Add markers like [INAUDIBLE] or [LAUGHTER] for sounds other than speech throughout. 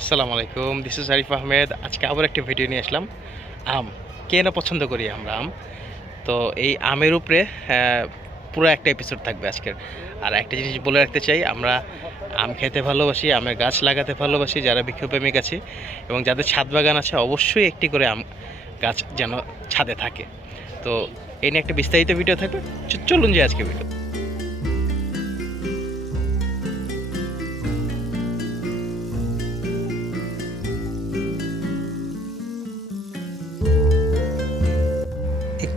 আসসালামু আলাইকুম this is Arif Ahmed. আজকে আবার একটা ভিডিও নিয়ে আসলাম। আম কে না পছন্দ করি আমরা আম? তো এই আমের উপরে পুরো একটা এপিসোড থাকবে আজকের। আর একটা জিনিস বলে রাখতে চাই, আমরা আম খেতে ভালোবাসি, আমের গাছ লাগাতে ভালোবাসি, যারা বৃক্ষপ্রেমিক আছে, এবং যাদের ছাদ বাগান আছে, অবশ্যই একটি করে আম গাছ যেন ছাদে থাকে। তো এই নিয়ে একটা বিস্তারিত ভিডিও থাকবে। চলুন যে আজকে ভিডিও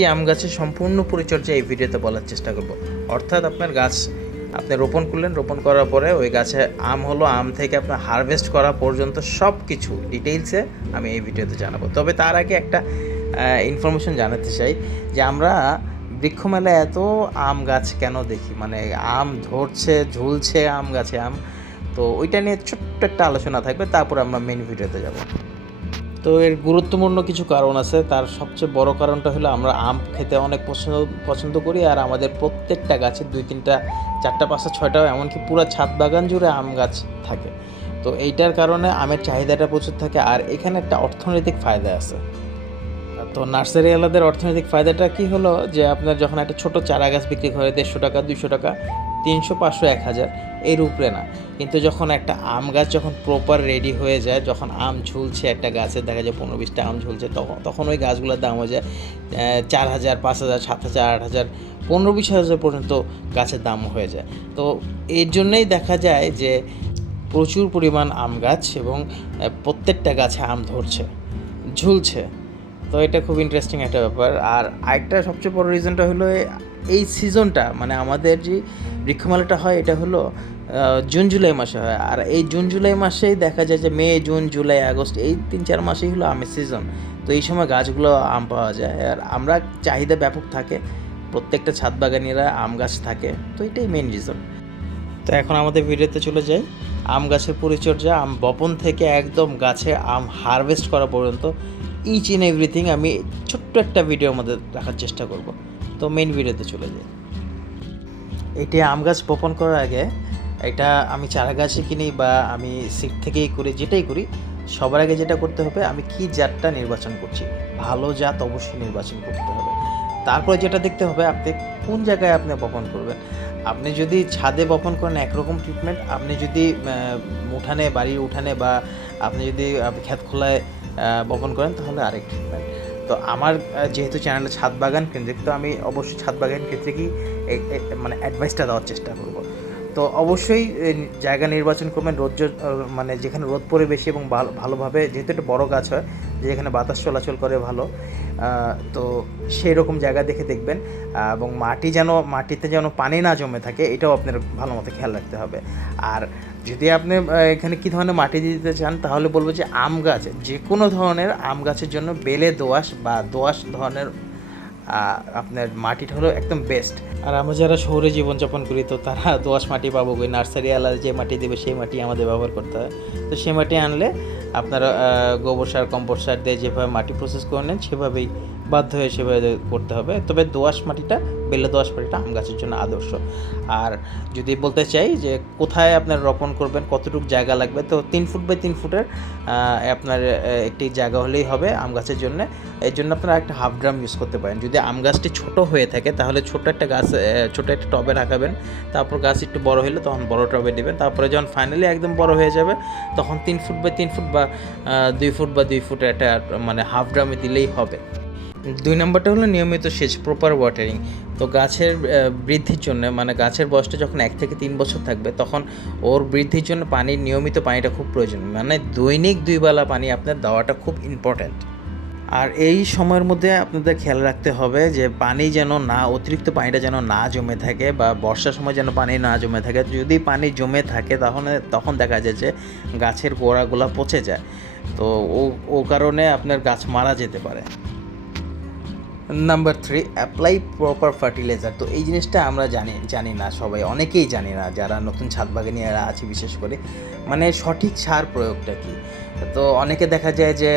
একটি আম গাছের সম্পূর্ণ পরিচর্যা এই ভিডিওতে বলার চেষ্টা করব। অর্থাৎ আপনার গাছ আপনি রোপণ করলেন, রোপণ করার পরে ওই গাছে আম হলো, আম থেকে আপনার হারভেস্ট করা পর্যন্ত সব কিছু ডিটেইলসে আমি এই ভিডিওতে জানাব। তবে তার আগে একটা ইনফরমেশন জানাতে চাই যে আমরা বৃক্ষমেলায় এত আম গাছ কেন দেখি? মানে আম ধরছে, ঝুলছে আম গাছে আম, তো ওইটা নিয়ে ছোট্ট একটা আলোচনা থাকবে, তারপর আমরা মেন ভিডিওতে যাব। তো এর গুরুত্বপূর্ণ কিছু কারণ আছে। তার সবচেয়ে বড় কারণটা হলো আমরা আম খেতে অনেক পছন্দ পছন্দ করি আর আমাদের প্রত্যেকটা গাছে দুই তিনটা, চারটা, পাঁচটা ছয়টা এমনকি পুরো ছাদ বাগান জুড়ে আম গাছ থাকে। তো এইটার কারণে আমের চাহিদাটা প্রচুর থাকে আর এখানে একটা অর্থনৈতিক ফায়দা আছে। তো নার্সারিওয়ালাদের অর্থনৈতিক ফায়দাটা কি হলো? যে আপনার যখন একটা ছোট চারা গাছ বিক্রি করে দেড়শো টাকা, দুইশো টাকা তিনশো পাঁচশো এক হাজার, এর উপরে না। কিন্তু যখন একটা আম গাছ যখন প্রপার রেডি হয়ে যায়, যখন আম ঝুলছে, একটা গাছের দেখা যায় পনেরো বিশটা আম ঝুলছে তখন তখন ওই গাছগুলোর দাম হয়ে যায় চার হাজার, পাঁচ হাজার, সাত হাজার, আট হাজার, পনেরো বিশ হাজার পর্যন্ত গাছের দাম হয়ে যায়। তো এর জন্যই দেখা যায় যে প্রচুর পরিমাণ আম গাছ এবং প্রত্যেকটা গাছে আম ধরছে, ঝুলছে। তো এটা খুব ইন্টারেস্টিং একটা ব্যাপার। আর আরেকটা সবচেয়ে বড় রিজনটা হলো এই সিজনটা মানে আমাদের যে বৃক্ষমেলাটা হয়, এটা হলো জুন, জুলাই মাসে হয়। আর এই জুন, জুলাই মাসেই দেখা যায় যে মে, জুন, জুলাই, আগস্ট, এই তিন, চার মাসেই হলো আমের সিজন তো এই সময় গাছগুলো আম পাওয়া যায়। আর আমরা চাহিদা ব্যাপক থাকে। প্রত্যেকটা ছাদ বাগানিরা আম গাছ থাকে। তো এটাই মেন রিজন তো এখন আমাদের ভিডিওতে চলে যাই। আম গাছের পরিচর্যা, আম বপন থেকে একদম গাছে আম হারভেস্ট করা পর্যন্ত ইচ ইন এভরিথিং আমি ছোট্ট একটা ভিডিওর মধ্যে রাখার চেষ্টা করব। তো মেইন ভিডিওতে চলে যাই। এটি আম গাছ বপন করার আগে এটা আমি চারা গাছে কিনি বা আমি সিট থেকেই করি, যেটাই করি, সবার আগে যেটা করতে হবে, আমি কি জাতটা নির্বাচন করছি। ভালো জাত অবশ্যই নির্বাচন করতে হবে। তারপরে যেটা দেখতে হবে, আপনি কোন জায়গায় আপনি বপন করবেন। আপনি যদি ছাদে বপন করেন একরকম ট্রিটমেন্ট আপনি যদি উঠানে, বাড়ির উঠানে বা আপনি যদি ক্ষেত খোলায় বপন করেন, তাহলে আরেক ট্রিটমেন্ট তো আমার যেহেতু চ্যানেলটা ছাদ বাগান কেন্দ্রিক, তো আমি অবশ্যই ছাদ বাগান ক্ষেত্রে এ- মানে অ্যাডভাইসটা দেওয়ার চেষ্টা করব। তো অবশ্যই জায়গা নির্বাচন করবেন, রোদ মানে যেখানে রোদ পড়ে বেশি এবং ভালোভাবে, যেহেতু একটা বড় গাছ হয়, যেখানে বাতাস চলাচল করে ভালো তো সেই রকম জায়গা দেখে দেখবেন এবং মাটি যেন, মাটিতে যেন পানি না জমে থাকে, এটাও আপনার ভালো মতো খেয়াল রাখতে হবে। আর যদি আপনি এখানে কী ধরনের মাটি দিতে চান, তাহলে বলব যে আম গাছ যে কোনো ধরনের আম গাছের জন্য বেলে দোআঁশ বা দোআঁশ ধরনের আপনার মাটিটা হলো একদম বেস্ট আর আমরা যারা শহরে জীবনযাপন করি, তো তারা [LAUGHS] দোয়াশ মাটি পাবো ওই নার্সারি আলাদা যে মাটি দেবে, সেই মাটি আমাদের ব্যবহার করতে হয়। তো সেই মাটি আনলে আপনারা গোবর সার, কম্পোস্ট সার দিয়ে যেভাবে মাটি প্রসেস করে নেন, সেভাবেই বাধ্য হয়ে সেভাবে করতে হবে। তবে দোআঁশ মাটিটা, বেলে দোআঁশ মাটিটা আম গাছের জন্য আদর্শ। আর যদি বলতে চাই যে কোথায় আপনার রোপণ করবেন, কতটুকু জায়গা লাগবে, তো তিন ফুট বাই তিন ফুটের আপনার একটি জায়গা হলেই হবে আম গাছের জন্য। এর জন্য আপনারা একটা হাফ ড্রাম ইউজ করতে পারেন। যদি আম গাছটি ছোট হয়ে থাকে, তাহলে ছোট একটা গাছ ছোট একটা টবে রাখাবেন। তারপর গাছ একটু বড় হলে তখন বড় টবে দিবেন। তারপরে যখন ফাইনালি একদম বড় হয়ে যাবে, তখন তিন ফুট বাই তিন ফুট বা দুই ফুট বা দুই ফুট একটা মানে হাফ ড্রামে দিলেই হবে। দুই নম্বরটা হলো নিয়মিত সেচ প্রপার ওয়াটারিং তো গাছের বৃদ্ধির জন্য মানে গাছের বয়সটা যখন এক থেকে তিন বছর থাকবে, তখন ওর বৃদ্ধির জন্য পানির, নিয়মিত পানিটা খুব প্রয়োজন। মানে দৈনিক দুই বেলা পানি আপনার দেওয়াটা খুব ইম্পর্ট্যান্ট আর এই সময়ের মধ্যে আপনাদের খেয়াল রাখতে হবে যে পানি যেন না, অতিরিক্ত পানিটা যেন না জমে থাকে বা বর্ষার সময় যেন পানি না জমে থাকে। যদি পানি জমে থাকে, তাহলে, তখন দেখা যায় যে গাছের গোড়াগুলো পচে যায়। তো ও ও কারণে আপনার গাছ মারা যেতে পারে। Number three apply proper fertiliser তো এই জিনিসটা আমরা জানি জানি না, সবাই অনেকেই জানি না, যারা নতুন ছাদ বাগানিয়ারা আছে বিশেষ করে মানে সঠিক সার প্রয়োগটা কি? তো অনেকে দেখা যায় যে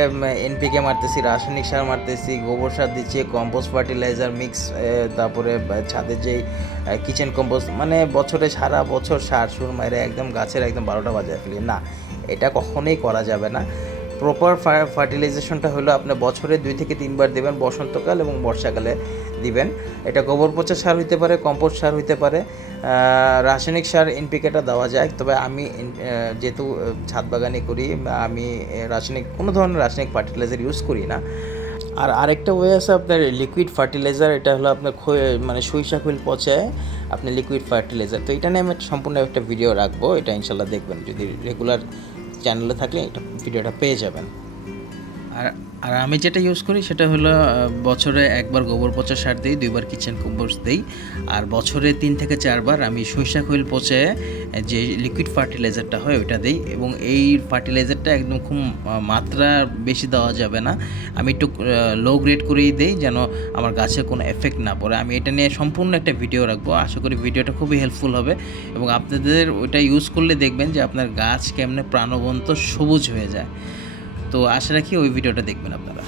এনপিকে মারতেছি, রাসায়নিক সার মারতেছি, গোবর সার দিচ্ছি কম্পোস্ট ফার্টিলাইজার মিক্স তারপরে ছাদের যেই কিচেন কম্পোস্ট মানে বছরে সারা বছর সার সুর মাইরে একদম গাছের একদম বারোটা বাজায় ফেলি। না, এটা কখনোই করা যাবে না। প্রপার ফার্টিলাইজেশনটা হলো আপনি বছরে দুই থেকে তিনবার দেবেন, বসন্তকাল এবং বর্ষাকালে দিবেন। এটা গোবর পচা সার হইতে পারে, কম্পোস্ট সার হইতে পারে রাসায়নিক সার এনপিকেটা দেওয়া যায়। তবে আমি যেহেতু ছাদ বাগানি করি, আমি রাসায়নিক, কোনো ধরনের রাসায়নিক ফার্টিলাইজার ইউজ করি না। আর আরেকটা ওয়ে আছে আপনার লিকুইড ফার্টিলাইজার এটা হলো আপনার মানে সরিষা খৈল পচায় আপনি লিকুইড ফার্টিলাইজার তো এটা নিয়ে আমি সম্পূর্ণ একটা ভিডিও রাখব, এটা ইনশাল্লাহ দেখবেন। যদি রেগুলার চ্যানেলে থাকলে এটা ভিডিওটা পেয়ে যাবেন। আর আর আমি যেটা ইউজ করি সেটা হলো বছরে একবার গোবর পচা সার দিই, দুইবার কিচেন কম্পোস্ট দিই। আর বছরে তিন থেকে চারবার আমি সরিষা খৈল পচে যে লিকুইড ফার্টিলাইজারটা হয় ওইটা দিই এবং এই ফার্টিলাইজারটা একদম খুব মাত্রা বেশি দেওয়া যাবে না। আমি একটু লো গ্রেড করেই দিই যেন আমার গাছে কোনো এফেক্ট না পড়ে। আমি এটা নিয়ে সম্পূর্ণ একটা ভিডিও রাখব। আশা করি ভিডিওটা খুবই হেল্পফুল হবে এবং আপনাদের ওইটা ইউজ করলে দেখবেন যে আপনার গাছ কেমনে প্রাণবন্ত সবুজ হয়ে যায়। তো আশা রাখি ওই ভিডিওটা দেখবেন আপনারা?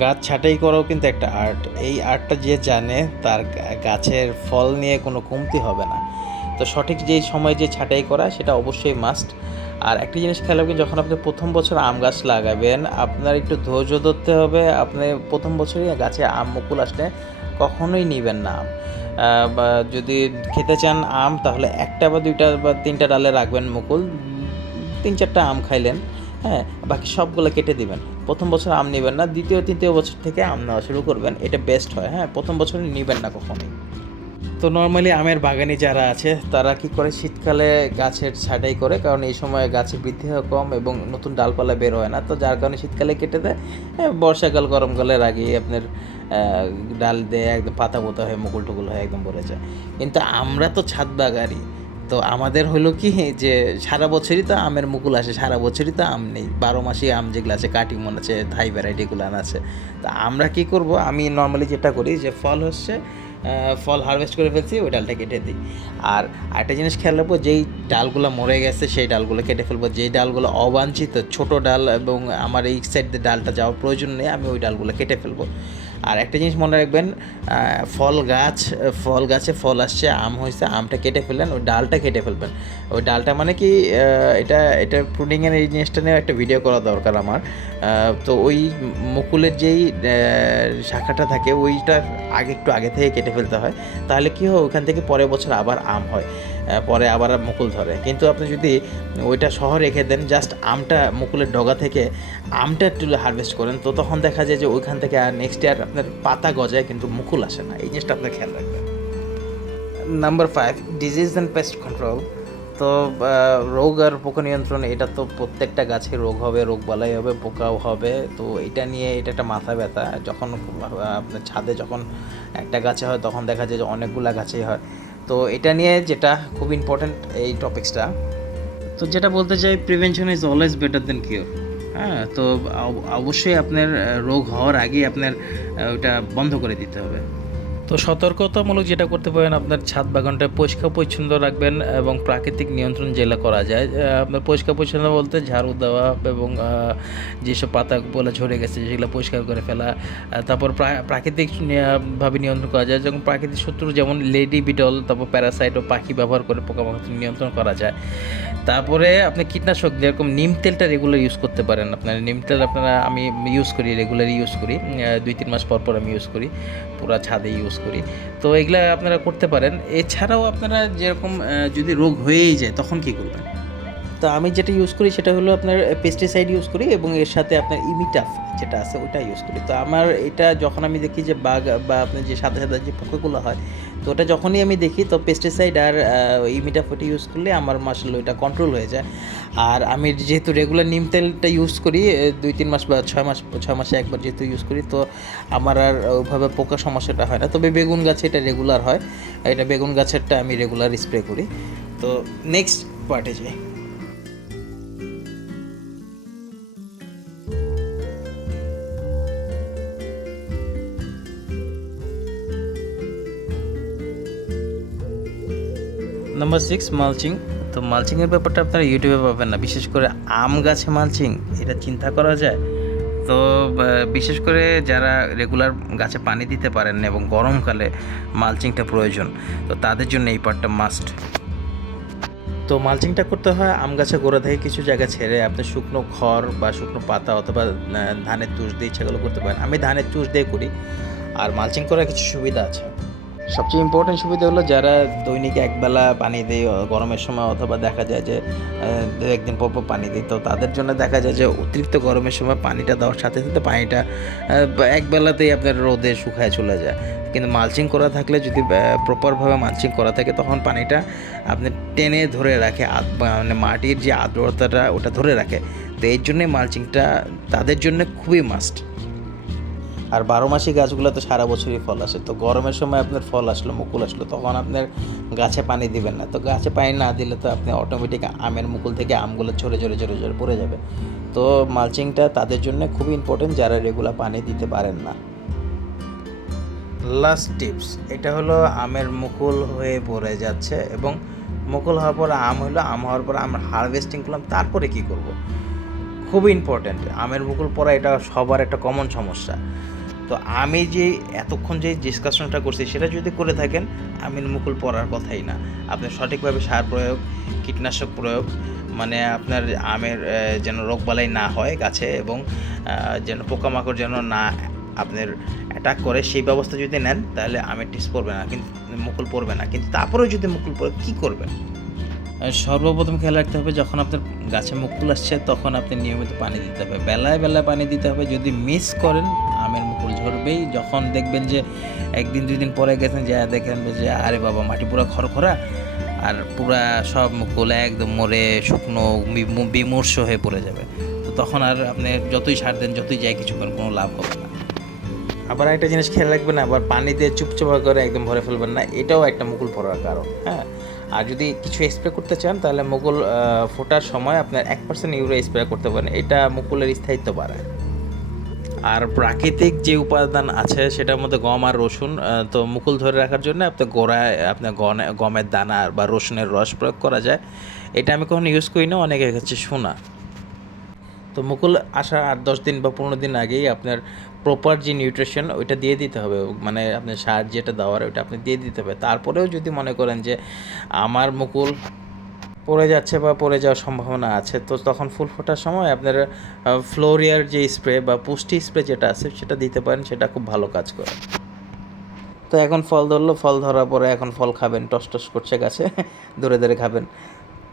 গাছ ছাঁটাই করাও কিন্তু একটা আর্ট এই আর্টটা যে জানে, তার গাছের ফল নিয়ে কোনো কমতি হবে না। তো সঠিক যে সময় যে ছাঁটাই করা, সেটা অবশ্যই মাস্ট আর একটা জিনিস খেয়াল রাখবেন, যখন আপনি প্রথম বছর আম গাছ লাগাবেন, আপনার একটু ধৈর্য ধরতে হবে। আপনি প্রথম বছরই গাছে আম মুকুল আসলে কখনোই নেবেন না আম। বা যদি খেতে চান আম, তাহলে একটা বা দুইটা বা তিনটা ডালে রাখবেন মুকুল। তিন চারটা আম খাইলেন। হ্যাঁ বাকি সবগুলো কেটে দিবেন। প্রথম বছর আম নেবেন না, দ্বিতীয়, তৃতীয় বছর থেকে আম নেওয়া শুরু করবেন। এটা বেস্ট হয় হ্যাঁ প্রথম বছর নেবেন না কখনোই। তো নর্মালি আমের বাগানে যারা আছে, তারা কি করে? শীতকালে গাছের ছাঁটাই করে, কারণ এই সময় গাছের বৃদ্ধি হয় কম এবং নতুন ডালপালা বের হয় না। তো যার কারণে শীতকালে কেটে দেয় বর্ষাকাল গরমকালের আগে আপনার ডাল দেয় একদম পাতা পোতা হয়ে, মুকুল টুকুল হয়ে একদম ভরে যায়। কিন্তু আমরা তো ছাদ বাগানি তো আমাদের হলো কি যে সারা বছরই তো আমের মুকুল আসে, সারা বছরই তো আম নেই। বারো মাসে আম যেগুলো আছে কাটিমন আছে, থাই ভ্যারাইটিগুলো আছে। তো আমরা কি করব? আমি নর্মালি যেটা করি যে ফল হচ্ছে ফল হারভেস্ট করে ফেলছি, ওই ডালটা কেটে দিই। আর একটা জিনিস খেয়াল রাখব, যেই ডালগুলো মরে গেছে, সেই ডালগুলো কেটে ফেলব। যেই ডালগুলো অবাঞ্ছিত, ছোট ডাল এবং আমার এই সাইড ডালটা যাওয়ার প্রয়োজন নেই, আমি ওই ডালগুলো কেটে ফেলব। আর একটা জিনিস মনে রাখবেন ফল গাছ, ফল গাছে ফল আসছে, আম হয়েছে, আমটা কেটে ফেললেন, ওই ডালটা কেটে ফেলবেন। ওই ডালটা মানে কি এটা এটা প্রুনিংয়ের এই জিনিসটা নিয়ে একটা ভিডিও করা দরকার আমার। তো ওই মুকুলের যেই শাখাটা থাকে, ওইটা আগে, একটু আগে থেকে কেটে ফেলতে হয়। তাহলে কী হয়, ওখান থেকে পরের বছর আবার আম হয়। পরে আবার মুকুল ধরে। কিন্তু আপনি যদি ওইটা সহ রেখে দেন জাস্ট আমটা মুকুলের ডগা থেকে আমটা তুলে হারভেস্ট করেন, তো তখন দেখা যায় যে ওইখান থেকে আর নেক্সট ইয়ার আপনার পাতা গজায় কিন্তু মুকুল আসে না। এই জিনিসটা আপনার খেয়াল রাখবেন। Number five disease and pest control তো রোগ আর পোকা নিয়ন্ত্রণ এটা তো প্রত্যেকটা গাছে রোগ হবে, রোগ বালাই হবে, পোকাও হবে। তো এটা নিয়ে এটা একটা মাথা ব্যথা। যখন আপনার ছাদে যখন একটা গাছে হয়, তখন দেখা যায় যে অনেকগুলা গাছেই হয়। তো এটা নিয়ে যেটা খুব ইম্পর্ট্যান্ট এই টপিক্সটা তো যেটা বলতে চাই prevention is always better than cure হ্যাঁ তো অবশ্যই আপনার রোগ হওয়ার আগেই আপনার ওটা বন্ধ করে দিতে হবে। তো সতর্কতামূলক যেটা করতে পারেন, আপনার ছাদ বাগানটা পরিষ্কার পরিচ্ছন্ন রাখবেন এবং প্রাকৃতিক নিয়ন্ত্রণ যেগুলো করা যায়। আপনার পরিষ্কার পরিচ্ছন্ন বলতে ঝাড়ু দেওয়া এবং যেসব পাতাগুলো ঝরে গেছে সেগুলো পরিষ্কার করে ফেলা তারপর প্রা- প্রাকৃতিক ভাবে নিয়ন্ত্রণ করা যায়। যেমন প্রাকৃতিক শত্রু যেমন লেডি বিটল, তারপর প্যারাসাইট ও পাখি ব্যবহার করে পোকামাকড় নিয়ন্ত্রণ করা যায়। তারপরে আপনি কীটনাশক যেরকম নিম তেলটা রেগুলার ইউজ করতে পারেন আপনার। নিম তেল আপনারা আমি ইউজ করি রেগুলার ইউজ করি। দুই, তিন মাস পর পর আমি ইউজ করি। পুরো ছাদে ইউজ করি। তো এগুলা আপনারা করতে পারেন। এছাড়াও আপনারা যেরকম যদি রোগ হয়েই যায়, তখন কি করবেন? তো আমি যেটা ইউজ করি সেটা হলো আপনার পেস্টিসাইড ইউজ করি এবং এর সাথে আপনার ইমিটাফ যেটা আছে ওটা ইউজ করি। তো আমার এটা যখন আমি দেখি যে বাঘ বা আপনার যে সাদা সাদা যে পোকাগুলো হয়, তো ওটা যখনই আমি দেখি, তো পেস্টিসাইড আর ইমিটাফ ওটা ইউজ করলে আমার মাসাল ওইটা কন্ট্রোল হয়ে যায়। আর আমি যেহেতু রেগুলার নিম তেলটা ইউজ করি দুই, তিন মাস বা ছয় মাস, ছয় মাসে একবার যেহেতু ইউজ করি, তো আমার আর ওইভাবে পোকা সমস্যাটা হয় না। তবে বেগুন গাছে এটা রেগুলার হয়। এটা বেগুন গাছেরটা আমি রেগুলার স্প্রে করি। তো নেক্সট পার্টে যাই। নাম্বার সিক্স মালচিং তো মালচিংয়ের ব্যাপারটা আপনারা ইউটিউবে পাবেন না। বিশেষ করে আম গাছে মালচিং এটা চিন্তা করা যায়। তো বিশেষ করে যারা রেগুলার গাছে পানি দিতে পারেন না এবং গরমকালে মালচিংটা প্রয়োজন, তো তাদের জন্য এই পার্টটা মাস্ট তো মালচিংটা করতে হয় আম গাছে গোড়া থেকে কিছু জায়গা ছেড়ে। আপনি শুকনো খড় বা শুকনো পাতা অথবা ধানের তুষ দিয়ে ইচ্ছাগুলো করতে পারেন। আমি ধানের তুষ দিয়ে করি। আর মালচিং করার কিছু সুবিধা আছে। সবচেয়ে ইম্পর্টেন্ট সুবিধা হলো যারা দৈনিক একবেলা পানি দেয় গরমের সময় অথবা দেখা যায় যে দু একদিন পর পর পানি দিই তো তাদের জন্য দেখা যায় যে অতিরিক্ত গরমের সময় পানিটা দেওয়ার সাথে সাথে পানিটা একবেলাতেই আপনার রোদে শুকায় চলে যায়। কিন্তু মালচিং করা থাকলে যদি প্রপারভাবে মালচিং করা থাকে, তখন পানিটা আপনি টেনে ধরে রাখে মানে মাটির যে আর্দ্রতাটা, ওটা ধরে রাখে। তো এর জন্যই মালচিংটা তাদের জন্য খুবই মাস্ট আর বারো মাসি গাছগুলো তো সারা বছরই ফল আসে। তো গরমের সময় আপনার ফল আসলো, মুকুল আসলো, তখন আপনার গাছে পানি দিবেন না। তো গাছে পানি না দিলে তো আপনি অটোমেটিক আমের মুকুল থেকে আমগুলো ঝরে ঝরে ঝরে ঝরে পড়ে যাবে। তো মালচিংটা তাদের জন্য খুবই ইম্পর্টেন্ট যারা রেগুলার পানি দিতে পারেন না। লাস্ট টিপস এটা হলো আমের মুকুল হয়ে পড়ে যাচ্ছে এবং মুকুল হওয়ার পর আম হলো, আম হওয়ার পর আমরা হারভেস্টিং করলাম, তারপরে কি করব? খুব ইম্পর্ট্যান্ট আমের মুকুল পড়া এটা সবার একটা কমন সমস্যা। তো আমি যে এতক্ষণ যে ডিসকাশনটা করছি, সেটা যদি করে থাকেন আমের মুকুল পড়ার কথাই না। আপনি সঠিকভাবে সার প্রয়োগ, কীটনাশক প্রয়োগ মানে আপনার আমের যেন রোগবালাই না হয় গাছে এবং যেন পোকামাকড় যেন না আপনার অ্যাটাক করে, সেই ব্যবস্থা যদি নেন, তাহলে আমের টিস পড়বে না, কিন্তু মুকুল পড়বে না। কিন্তু তারপরেও যদি মুকুল পড়ে, কী করবেন? সর্বপ্রথম খেয়াল রাখতে হবে, যখন আপনার গাছে মুকুল আসছে, তখন আপনি নিয়মিত পানি দিতে হবে। বেলায় বেলায় পানি দিতে হবে, যদি মিস করেন, আমের মুকুল ঝরবেই। যখন দেখবেন যে একদিন, দুই দিন পরে গেছেন, যা দেখেন যে, আরে বাবা, মাটি পুরো খরখরা আর পুরা সব মুকুল একদম মরে, শুকনো বিমু- বিমর্ষ হয়ে পড়ে যাবে। তো তখন আর আপনি যতই সার দেন, যতই যাই কিছু করেন, কোনো লাভ হবে না। আবার একটা জিনিস খেয়াল রাখবেন আবার পানি দিয়ে চুপচাপা করে একদম ভরে ফেলবেন না, এটাও একটা মুকুল পড়ার কারণ হ্যাঁ? আর যদি কিছু স্প্রে করতে চান, তাহলে মুকুল ফোটার সময় আপনার এক পার্সেন্ট ইউরো স্প্রে করতে পারেন। এটা মুকুলের স্থায়িত্ব বাড়ায়। আর প্রাকৃতিক যে উপাদান আছে, সেটার মধ্যে গম আর রসুন তো মুকুল ধরে রাখার জন্য আপনার গোড়ায় আপনার গমের দানা বা রসুনের রস প্রয়োগ করা যায়। এটা আমি কখনো ইউজ করি না, অনেকের কাছে শোনা। তো মুকুল আসার আট দশ দিন বা পনেরো দিন আগেই আপনার প্রপার যে নিউট্রিশন ওইটা দিয়ে দিতে হবে। মানে আপনার সার যেটা দেওয়ার, ওইটা আপনি দিয়ে দিতে হবে। তারপরেও যদি মনে করেন যে আমার মুকুল পড়ে যাচ্ছে বা পড়ে যাওয়ার সম্ভাবনা আছে, তো তখন ফুল ফোটার সময় আপনার ফ্লোরিয়ার যে স্প্রে বা পুষ্টি স্প্রে যেটা আছে, সেটা দিতে পারেন, সেটা খুব ভালো কাজ করে। তো এখন ফল ধরলো, ফল ধরার পরে এখন ফল খাবেন, টস টস করছে গাছে [LAUGHS] ধরে ধরে খাবেন।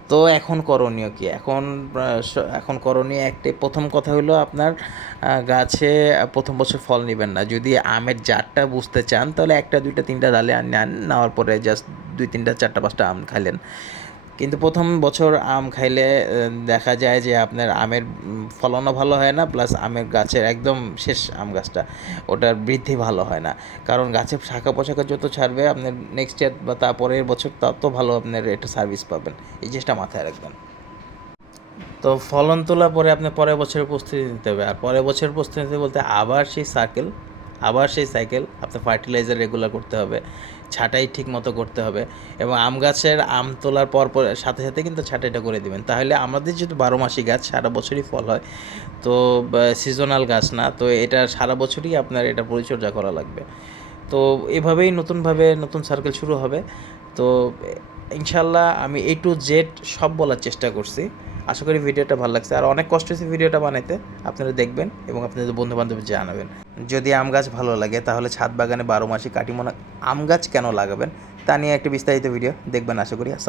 তো এখন করণীয় কি? এখন এখন করণীয় একটি, প্রথম কথা হলো আপনার গাছে প্রথম বছর ফল নেবেন না। যদি আমের জাতটা বুঝতে চান, তাহলে একটা, দুইটা, তিনটা ডালে নেন নেওয়ার পরে জাস্ট দুই, তিনটা, চারটা, পাঁচটা আম খাইলেন। কিন্তু প্রথম বছর আম খাইলে দেখা যায় যে আপনার আমের ফলনও ভালো হয় না প্লাস আমের গাছের একদম শেষ আম গাছটা, ওটার বৃদ্ধি ভালো হয় না। কারণ গাছের শাখা পোশাখা যত ছাড়বে, আপনার নেক্সট ইয়ার বা তারপরের বছর তত ভালো আপনার এটা সার্ভিস পাবেন। এই জিনিসটা মাথায় রাখবেন। তো ফলন তোলা পরে আপনি পরের বছরের প্রস্তুতি নিতে হবে। আর পরের বছরের প্রস্তুতি নিতে বলতে আবার সেই সার্কেল আবার সেই সাইকেল আপনার ফার্টিলাইজার রেগুলার করতে হবে, ছাঁটাই ঠিক মতো করতে হবে এবং আম গাছের আম তোলার পর পর সাথে সাথে কিন্তু ছাঁটাইটা করে দিবেন। তাহলে আমাদের যেহেতু বারো মাসি গাছ, সারা বছরই ফল হয়, তো সিজনাল গাছ না, তো এটা সারা বছরই আপনার এটা পরিচর্যা করা লাগবে। তো এভাবেই নতুনভাবে নতুন সার্কেল শুরু হবে। তো ইনশাল্লাহ আমি এ টু জেড সব বলার চেষ্টা করছি। আশা করি ভিডিওটা ভালো লাগছে। আর অনেক কষ্ট হয়েছে ভিডিওটা বানাইতে। আপনারা দেখবেন এবং আপনাদের বন্ধু বান্ধব জানাবেন। যদি আম গাছ ভালো লাগে, তাহলে ছাদ বাগানে বারো মাসে কাটিমোনা আম গাছ কেন লাগাবেন, তা নিয়ে একটা বিস্তারিত ভিডিও দেখবেন আশা করি।